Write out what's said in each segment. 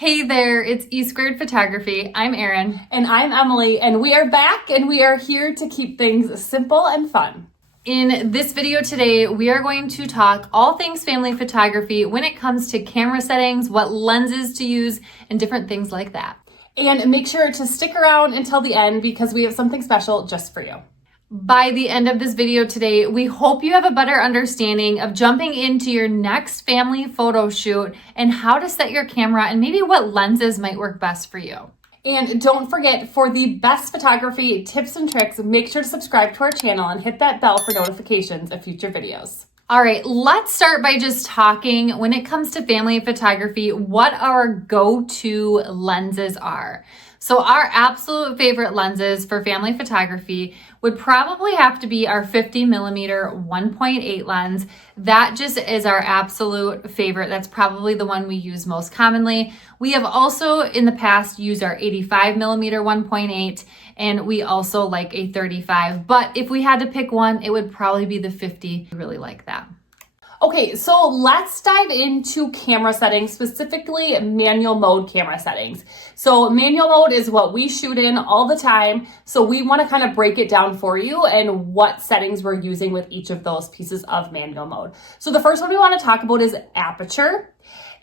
Hey there, it's E² Photography. I'm Erin. And I'm Emily, and we are back and we are here to keep things simple and fun. In this video today, we are going to talk all things family photography when it comes to camera settings, what lenses to use, and different things like that. And make sure to stick around until the end because we have something special just for you. By the end of this video today, we hope you have a better understanding of jumping into your next family photo shoot and how to set your camera and maybe what lenses might work best for you. And don't forget, for the best photography tips and tricks, make sure to subscribe to our channel and hit that bell for notifications of future videos. All right, let's start by just talking when it comes to family photography, what our go-to lenses are. So our absolute favorite lenses for family photography would probably have to be our 50mm 1.8 lens. That just is our absolute favorite. That's probably the one we use most commonly. We have also in the past used our 85mm 1.8, and we also like a 35. But if we had to pick one, it would probably be the 50. I really like that. Okay, so let's dive into camera settings, specifically manual mode camera settings. So manual mode is what we shoot in all the time. So we want to kind of break it down for you and what settings we're using with each of those pieces of manual mode. So the first one we want to talk about is aperture.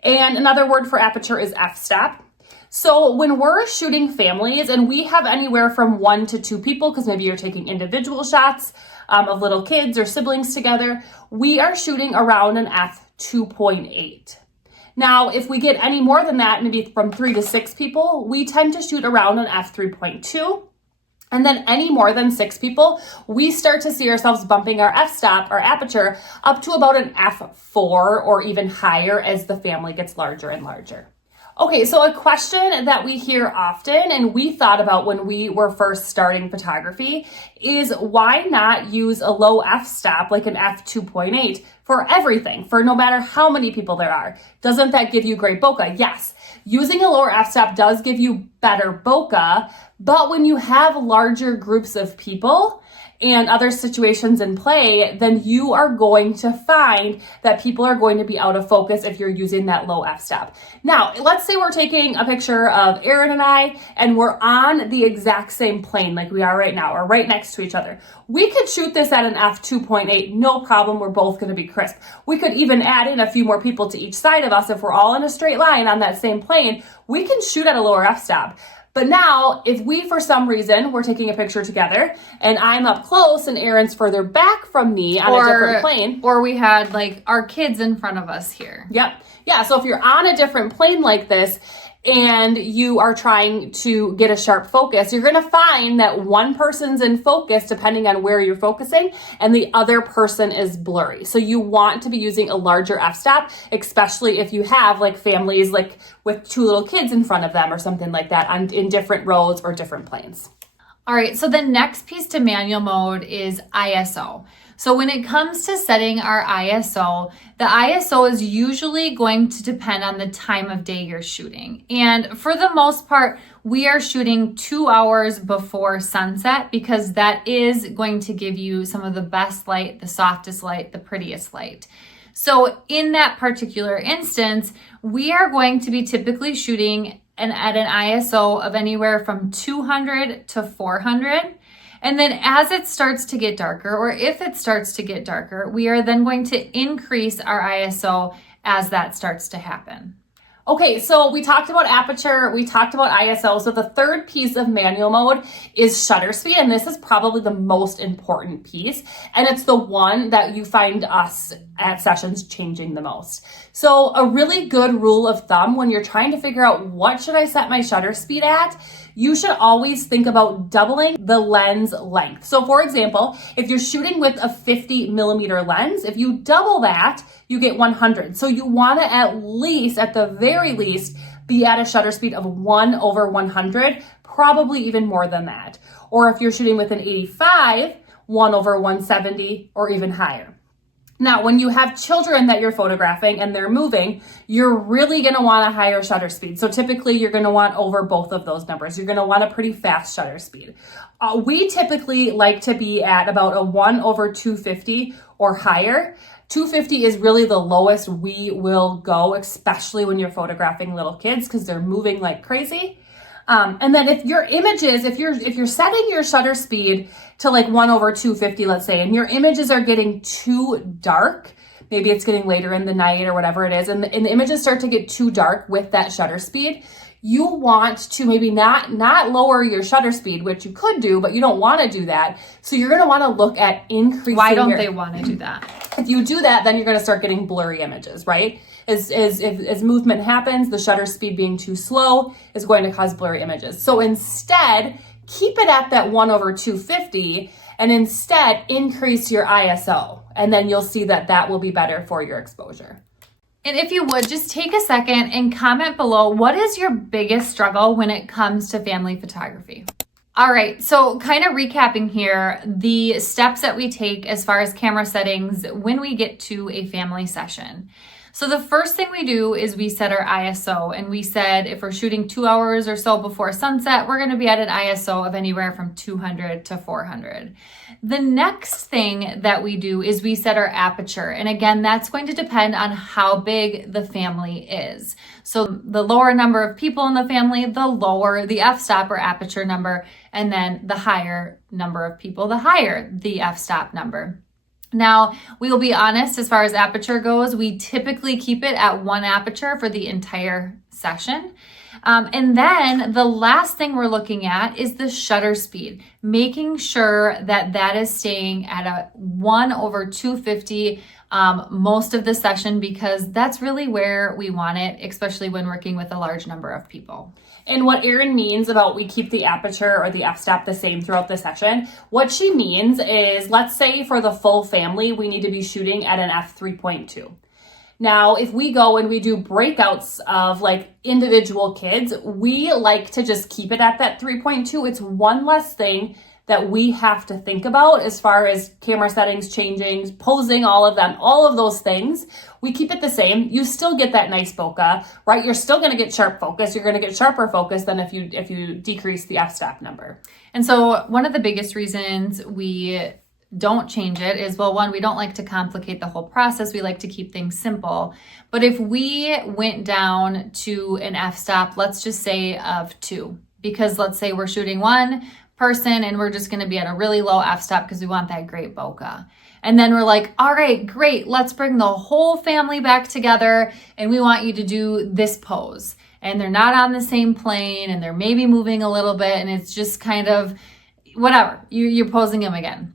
And another word for aperture is f-stop. So when we're shooting families, and we have anywhere from 1 to 2 people, because maybe you're taking individual shots of little kids or siblings together, we are shooting around an f2.8. Now, if we get any more than that, maybe from 3 to 6 people, we tend to shoot around an f3.2. And then any more than 6 people, we start to see ourselves bumping our f-stop, our aperture, up to about an f4 or even higher as the family gets larger and larger. Okay, so a question that we hear often and we thought about when we were first starting photography is why not use a low f-stop like an f2.8 for everything, for no matter how many people there are? Doesn't that give you great bokeh? Yes, using a lower f-stop does give you better bokeh, but when you have larger groups of people and other situations in play, then you are going to find that people are going to be out of focus if you're using that low f-stop. Now, let's say we're taking a picture of Erin and I, and we're on the exact same plane like we are right now, or right next to each other. We could shoot this at an f2.8, no problem, we're both gonna be crisp. We could even add in a few more people to each side of us. If we're all in a straight line on that same plane, we can shoot at a lower f-stop. But now, if we, for some reason, we're taking a picture together and I'm up close and Erin's further back from me on a different plane. Or we had like our kids in front of us here. Yep. Yeah, so if you're on a different plane like this and you are trying to get a sharp focus, you're gonna find that one person's in focus depending on where you're focusing and the other person is blurry. So you want to be using a larger f-stop, especially if you have like families like with 2 little kids in front of them or something like that in different rows or different planes. All right, so the next piece to manual mode is ISO. So when it comes to setting our ISO, the ISO is usually going to depend on the time of day you're shooting. And for the most part, we are shooting 2 hours before sunset because that is going to give you some of the best light, the softest light, the prettiest light. So in that particular instance, we are going to be typically shooting at an ISO of anywhere from 200 to 400. And then as it starts to get darker, or if it starts to get darker, we are then going to increase our ISO as that starts to happen. Okay, so we talked about aperture, we talked about ISO. So the third piece of manual mode is shutter speed, and this is probably the most important piece, and it's the one that you find us at sessions changing the most. So a really good rule of thumb when you're trying to figure out what should I set my shutter speed at, you should always think about doubling the lens length. So for example, if you're shooting with a 50mm lens, if you double that, you get 100. So you want to at least, at the very least, be at a shutter speed of 1/100, probably even more than that. Or if you're shooting with an 85, 1/170, or even higher. Now, when you have children that you're photographing and they're moving, you're really going to want a higher shutter speed. So typically you're going to want over both of those numbers. You're going to want a pretty fast shutter speed. We typically like to be at about a 1/250 or higher. 250 is really the lowest we will go, especially when you're photographing little kids because they're moving like crazy. And then if your images, if you're setting your shutter speed to like 1/250, let's say, and your images are getting too dark, maybe it's getting later in the night or whatever it is, and the images start to get too dark with that shutter speed, you want to maybe not lower your shutter speed, which you could do, but you don't want to do that. So you're going to want to look at increasing. Why don't they want to do that? If you do that, then you're going to start getting blurry images, right? As movement happens, the shutter speed being too slow is going to cause blurry images. So instead, keep it at that 1/250 and instead increase your ISO. And then you'll see that that will be better for your exposure. And if you would, just take a second and comment below, what is your biggest struggle when it comes to family photography? All right, so kind of recapping here, the steps that we take as far as camera settings when we get to a family session. So the first thing we do is we set our ISO, and we said if we're shooting 2 hours or so before sunset, we're gonna be at an ISO of anywhere from 200 to 400. The next thing that we do is we set our aperture. And again, that's going to depend on how big the family is. So the lower number of people in the family, the lower the f-stop or aperture number, and then the higher number of people, the higher the f-stop number. Now, we will be honest, as far as aperture goes, we typically keep it at 1 aperture for the entire session. And then the last thing we're looking at is the shutter speed, making sure that that is staying at a 1/250 most of the session, because that's really where we want it, especially when working with a large number of people. And what Erin means about we keep the aperture or the f-stop the same throughout the session, what she means is, let's say for the full family, we need to be shooting at an f3.2. Now, if we go and we do breakouts of like individual kids, we like to just keep it at that 3.2. It's one less thing that we have to think about as far as camera settings, changing, posing, all of those things. We keep it the same. You still get that nice bokeh, right? You're still going to get sharp focus. You're going to get sharper focus than if you decrease the f-stop number. And so one of the biggest reasons we don't change it is, well, one, we don't like to complicate the whole process. We like to keep things simple. But if we went down to an f-stop, let's just say of 2, because let's say we're shooting 1 person and we're just going to be at a really low f-stop because we want that great bokeh. And then we're like, all right, great, let's bring the whole family back together and we want you to do this pose. And they're not on the same plane and they're maybe moving a little bit and it's just kind of whatever, you're posing them again.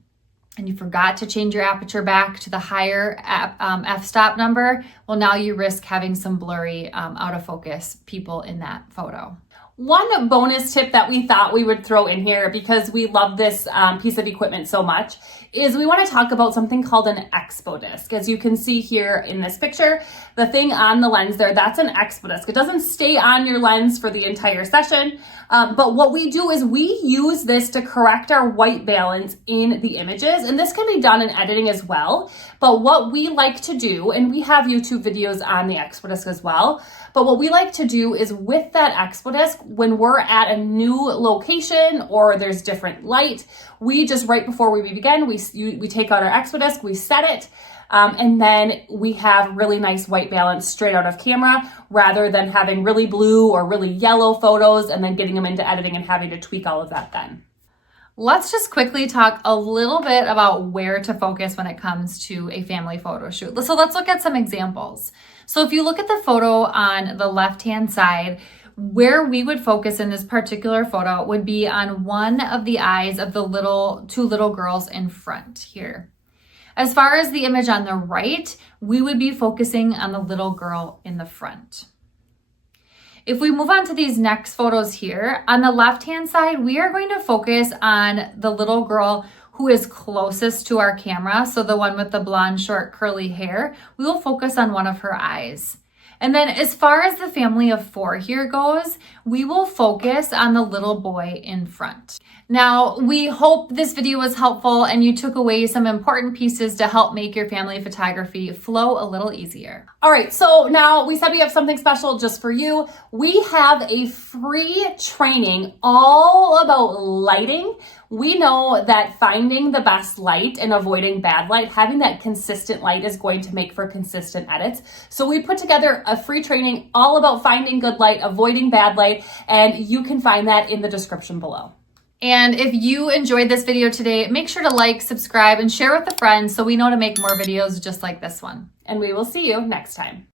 And you forgot to change your aperture back to the higher f-stop number, well, now you risk having some blurry, out of focus people in that photo. One bonus tip that we thought we would throw in here, because we love this piece of equipment so much, is we want to talk about something called an ExpoDisc. As you can see here in this picture, the thing on the lens there, that's an ExpoDisc. It doesn't stay on your lens for the entire session, but what we do is we use this to correct our white balance in the images, and this can be done in editing as well. But what we like to do, and we have YouTube videos on the ExpoDisc as well, but what we like to do is with that ExpoDisc, when we're at a new location or there's different light, we just, right before we begin, we take out our ExpoDisc, we set it, and then we have really nice white balance straight out of camera, rather than having really blue or really yellow photos and then getting them into editing and having to tweak all of that then. Let's just quickly talk a little bit about where to focus when it comes to a family photo shoot. So let's look at some examples. So if you look at the photo on the left-hand side, where we would focus in this particular photo would be on one of the eyes of the 2 little girls in front here. As far as the image on the right, we would be focusing on the little girl in the front. If we move on to these next photos here, on the left-hand side, we are going to focus on the little girl who is closest to our camera. So the one with the blonde, short, curly hair, we will focus on one of her eyes. And then as far as the family of 4 here goes, we will focus on the little boy in front. Now, we hope this video was helpful and you took away some important pieces to help make your family photography flow a little easier. All right, so now we said we have something special just for you. We have a free training all about lighting We know that finding the best light and avoiding bad light, having that consistent light is going to make for consistent edits. So we put together a free training all about finding good light, avoiding bad light, and you can find that in the description below. And if you enjoyed this video today, make sure to like, subscribe, and share with a friend so we know to make more videos just like this one. And we will see you next time.